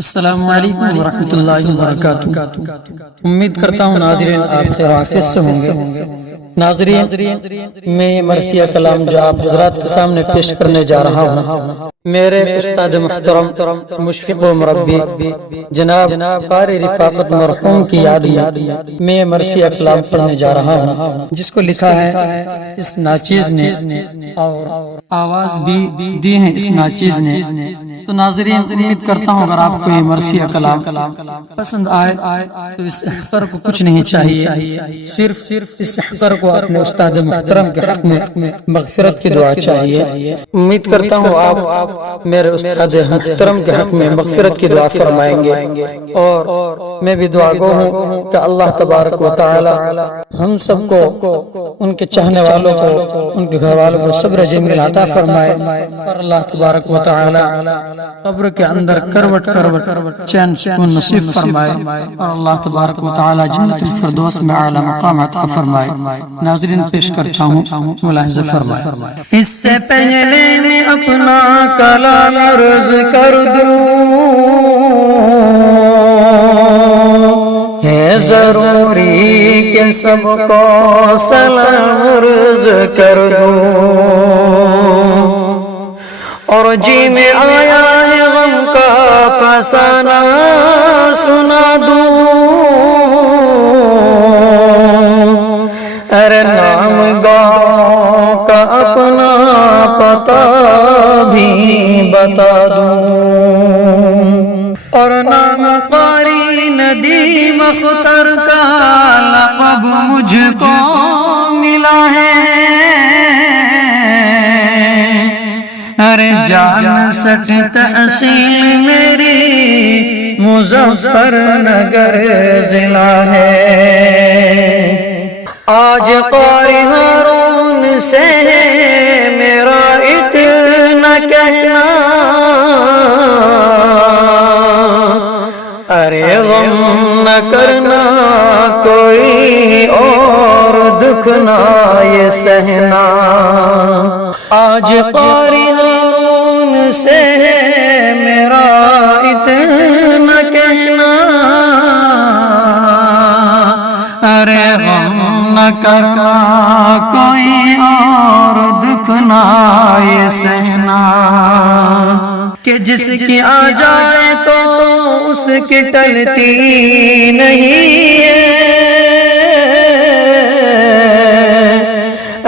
السلام علیکم ورحمۃ اللہ وبرکاتہ۔ امید کرتا ہوں ناظرین آپ خیر عافیت سے ہوں گے۔ ناظرین، میں یہ مرثیہ کلام جو آپ حضرات کے سامنے پیش کرنے جا رہا ہوں، میرے استاد محترم مشفق و مربی جناب قاری رفاقت مرحوم کی یاد میں یہ مرثیہ کلام پڑھنے جا رہا ہوں، جس کو لکھا ہے اس ناچیز نے اور آواز بھی دی ہے اس ناچیز نے۔ تو ناظرین، امید کرتا ہوں اگر آپ کو یہ مرثیہ کلام پسند آئے تو اس احتر کو کچھ نہیں چاہیے، صرف اس احتر کو اپنے استاد محترم کے حق میں مغفرت کی دعا چاہیے۔ امید کرتا ہوں آپ میرے استاد محترم کے حق میں مغفرت کی دعا فرمائیں گے، اور میں بھی دعا گو ہوں کہ اللہ تبارک و تعالی ہم سب کو، ان کے چاہنے والوں کو، ان کے گھر والوں کو صبر جمیل عطا فرمائے، اور اللہ تبارک و تعالی قبر کے اندر کروٹ چین سکون نصیب فرمائے، اور اللہ تبارک و تعالی جنت الفردوس میں اعلی مقام عطا فرمائے۔ ناظرین، پیش کرتا ہوں، ملاحظہ فرمائے۔ اس سے پہلے میں اپنا کلام عرض کر دوں، ہے ضروری کہ سب کو سلام عرض کر دوں، اور جی میں آیا ہے غم کا فسانہ سنا دوں، ارے نام گاؤں کا اپنا پتہ بھی بتا دوں، اور نام قاری ندیم اختر کا لقب مجھ کو ملا ہے، ارے جان سٹ تحصیل میری مظفر نگر ضلع ہے، آج قاری ہارون سے میرا اتنا کہنا، ارے غم نہ کرنا کوئی اور دکھ نہ یہ سہنا، آج قاری ہارون سے میرا اتنا کہنا، ارے غم نہ کرنا کوئی اور دکھ نہ یہ سہنا، کہ جس کی آ جائے تو اس کی ٹلتی نہیں ہے،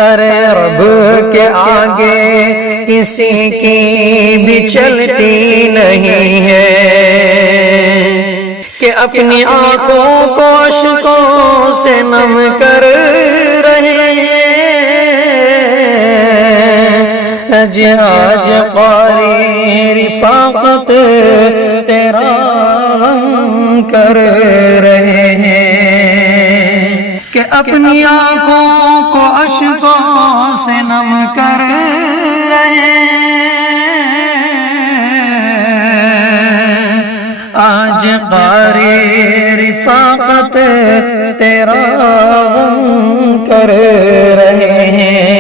ارے رب کے آگے کسی کی بھی چلتی نہیں ہے، کہ اپنی آنکھوں کو اشکوں سے نم کر رہے ہیں، آج قاری رفاقت تیرا غم کر رہے ہیں، کہ اپنی آنکھوں کو اشکوں سے نم کر رہے ہیں، آج قاری رفاقت تیرا غم کر رہے ہیں،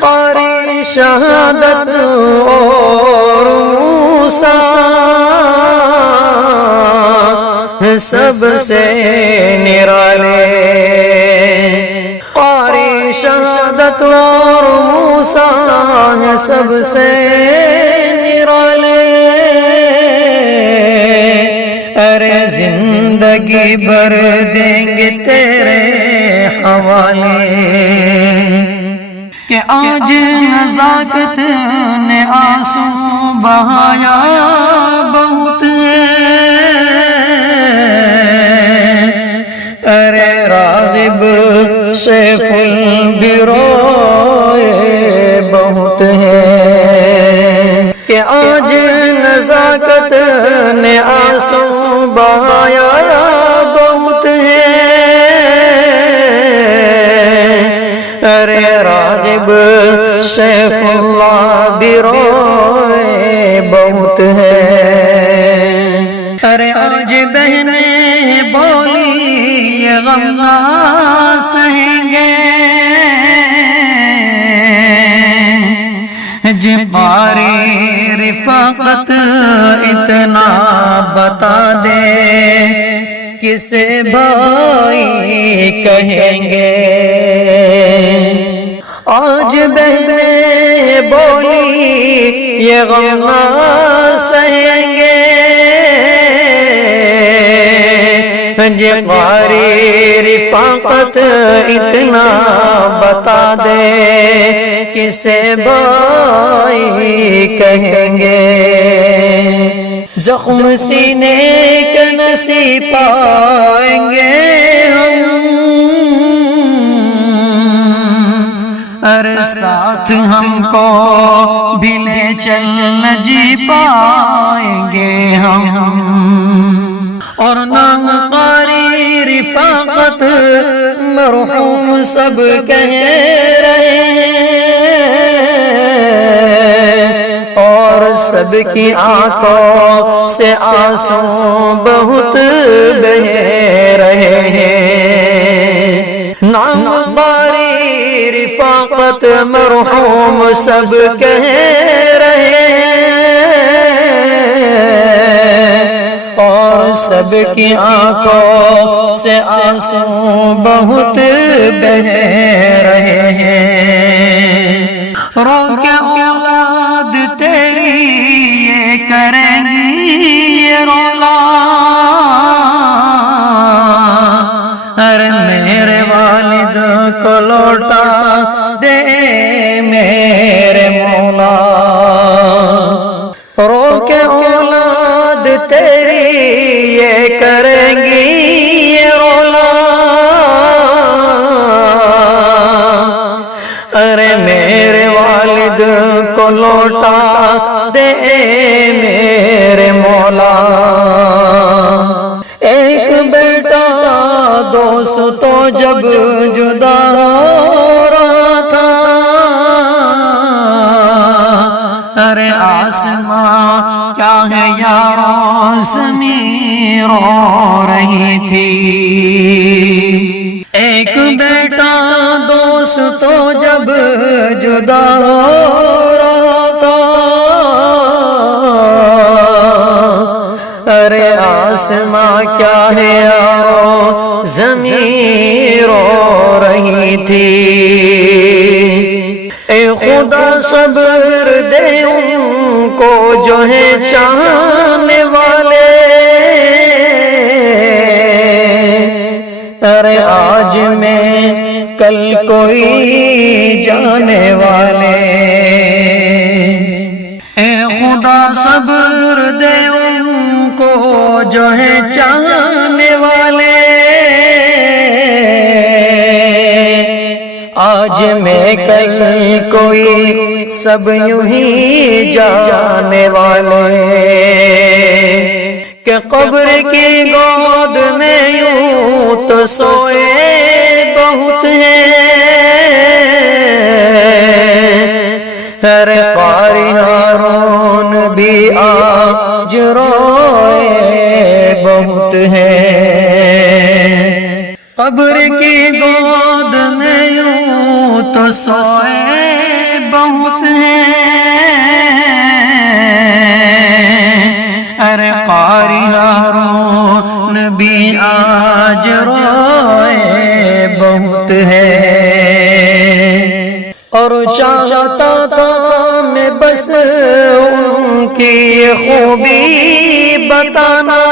قاری شہادت اور موسیٰ سب سے نرالے، قاری شہادت اور موسیٰ سب سے نرالے، ارے زندگی بھر دیں گے تیرے حوالے، کہ آج نزاکت نے آنسو بہایا بہت ہے، ارے راغب سیف بھی روئے بہت ہے، کہ آج نزاکت نے آنسو بہایا بہت ہے، ارے راغب سیف اللہ بھی روئے بہت ہے، ارے آج بہنیں بولی یہ غم نہ سہیں گے، قاری رفاقت اتنا بتا دے، کسے بھائی کہیں گے؟ آج بہنیں بولی یہ غم نہ سہیں گے، جے قاری رفاقت اتنا بتا دے، کسے بھائی کہیں گے؟ زخم سینے کے نصیب پائیں گے ہم، ارے ساتھ ہم کو بھی لے چل نہ جی پائیں گے ہم، اور نام قاری رفاقت مرحوم سب کہہ رہے ہیں، اور سب کی آنکھوں سے آنسو بہت بہ رہے ہیں۔ نام قاری رفاقت مرحوم سب کہہ رہے ہیں، اور سب کی آنکھوں سے آنسو بہت بہ رہے ہیں۔ رو کے اولاد تیری یہ کریں گی یہ رولا، ارے میرے والد کو لوٹا دے میرے مولا، رو کے اولاد تیری یہ کریں گی یہ رولا، ارے میرے والد کو لوٹا دے میرے مولا۔ ایک بیٹا دوست جب جدا ہو رہا تھا، ارے آسماں کیا ہے یارو زمین رو رہی تھی۔ ایک بیٹا دوست جب جدا ہو رہا تھا، ارے آسماں کیا ہے یارو زمین رو رہی تھی۔ اے خدا صبر دے ان کو جو ہے چاہنے والے، ارے آج میں کل کوئی جانے والے، اے خدا صبر دے ان کو جو ہے چاہنے والے، آج میں کل کوئی سب یوں ہی جانے والے، کہ قبر کی گود میں یوں تو سوئے بہت ہیں، ارے قاری ہارون بھی آج روئے بہت ہیں، قبر کی گود میں یوں تو سوئے بہت ہیں، ارے قاری ہارون بھی آج روئے بہت ہے۔ اور چاہتا تھا میں بس ان کی خوبی بتانا،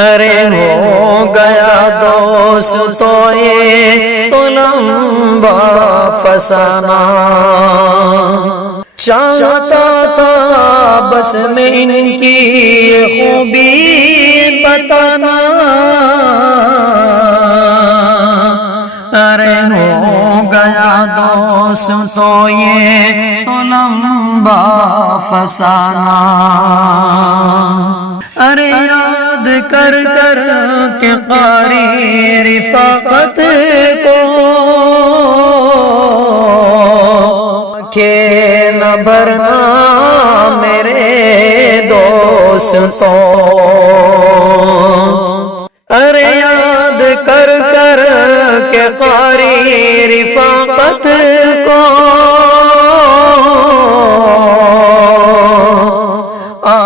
ارے ہو گیا دوست تو یہ تو لمبا فسانہ، چاہتا تھا بس میں ان کی خوبی بتانا، ارے ہو گیا دوست تو یہ تو لمبا فسانہ، ارے یاد کر کر کے قاری رفاقت کو کہ نہ بھرنا میرے دوستوں، ارے یاد کر کر کے قاری رفاقت کو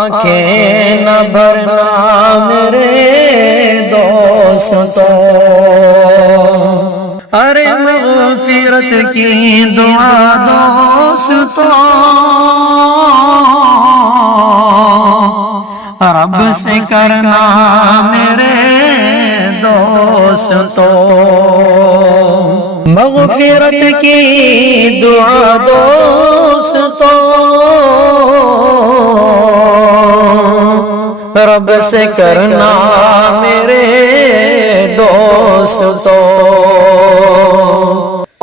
آنکھیں نہ بھرنا میرے دوستوں، ارے مغفرت کی دعا دوستوں، رب سے کرنا میرے دوستوں، مغفرت کی دعا دوستوں، رب سے کرنا میرے دوستوں،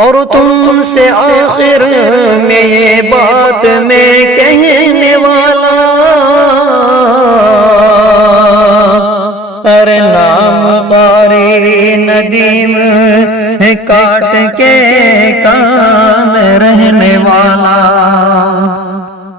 اور تم سے آخر میں یہ بات میں کہنے والا، ارے نام قاری ندیم کاٹ کے کام رہنے والا،